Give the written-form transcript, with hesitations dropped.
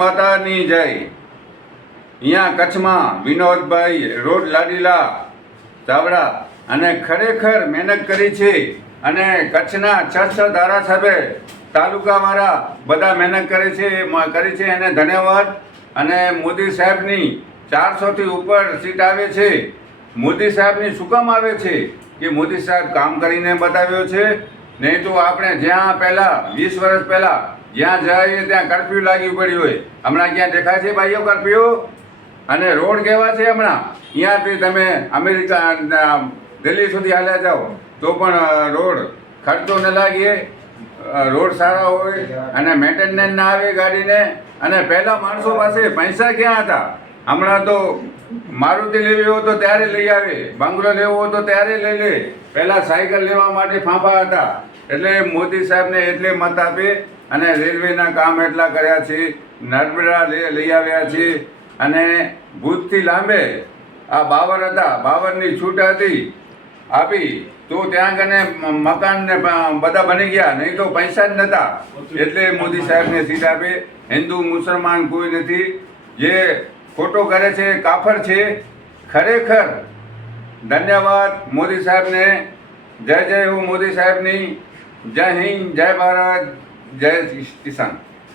માતાની જય। અહીંયા કચ્છમાં વિનોદભાઈ રોડ લાડીલા ચાવડા અને ખરેખર મહેનત કરી છે અને કચ્છના 6 ધારાસભ્ય તાલુકાવાળા બધા મહેનત કરી છે એને ધન્યવાદ। અને મોદી સાહેબની 400થી ઉપર સીટ આવે છે। મોદી સાહેબની શું કામ આવે છે કે મોદી સાહેબ કામ કરીને બતાવ્યો છે। નહીં તો આપણે જ્યાં પહેલાં 20 વર્ષ પહેલાં જ્યાં જઈએ ત્યાં કર્ફ્યુ લાગી પડ્યું હોય, હમણાં ક્યાં દેખાય છે ભાઈઓ કર્ફ્યુ? અને રોડ કેવા છે હમણાં? અહીંયાથી તમે અમેરિકા દિલ્હી સુધી હાલ્યા જાઓ તો પણ રોડ ખર્ચો ન લાગે, રોડ સારા હોય અને મેન્ટેનન્સ ના આવે ગાડીને। અને પહેલાં માણસો પાસે પૈસા ક્યાં હતા? હમણાં તો મારુતિ લેવી હોય તો ત્યારે લઈ આવે, બંગલો લેવો હોય તો ત્યારે લઈ લે। પહેલાં સાયકલ લેવા માટે ફાંફા હતા। એટલે મોદી સાહેબને એટલે મત આપે અને રેલવેના કામ એટલા કર્યા છે, નર્મદા લઈ આવ્યા છે। અને ભુજથી લાંબે આ બાવર હતા, બાવરની છૂટ હતી આપી તો ત્યાં કને મકાન ને બધા બની ગયા, નહીં તો પૈસા જ નહોતા। એટલે મોદી સાહેબને સીટ આપે। હિન્દુ મુસલમાન કોઈ નથી, જે ખોટો કરે છે કાફર છે। ખરેખર ધન્યવાદ મોદી સાહેબને। જય જય હો મોદી સાહેબની। જય હિન્દ, જય ભારત, જય કિસાન।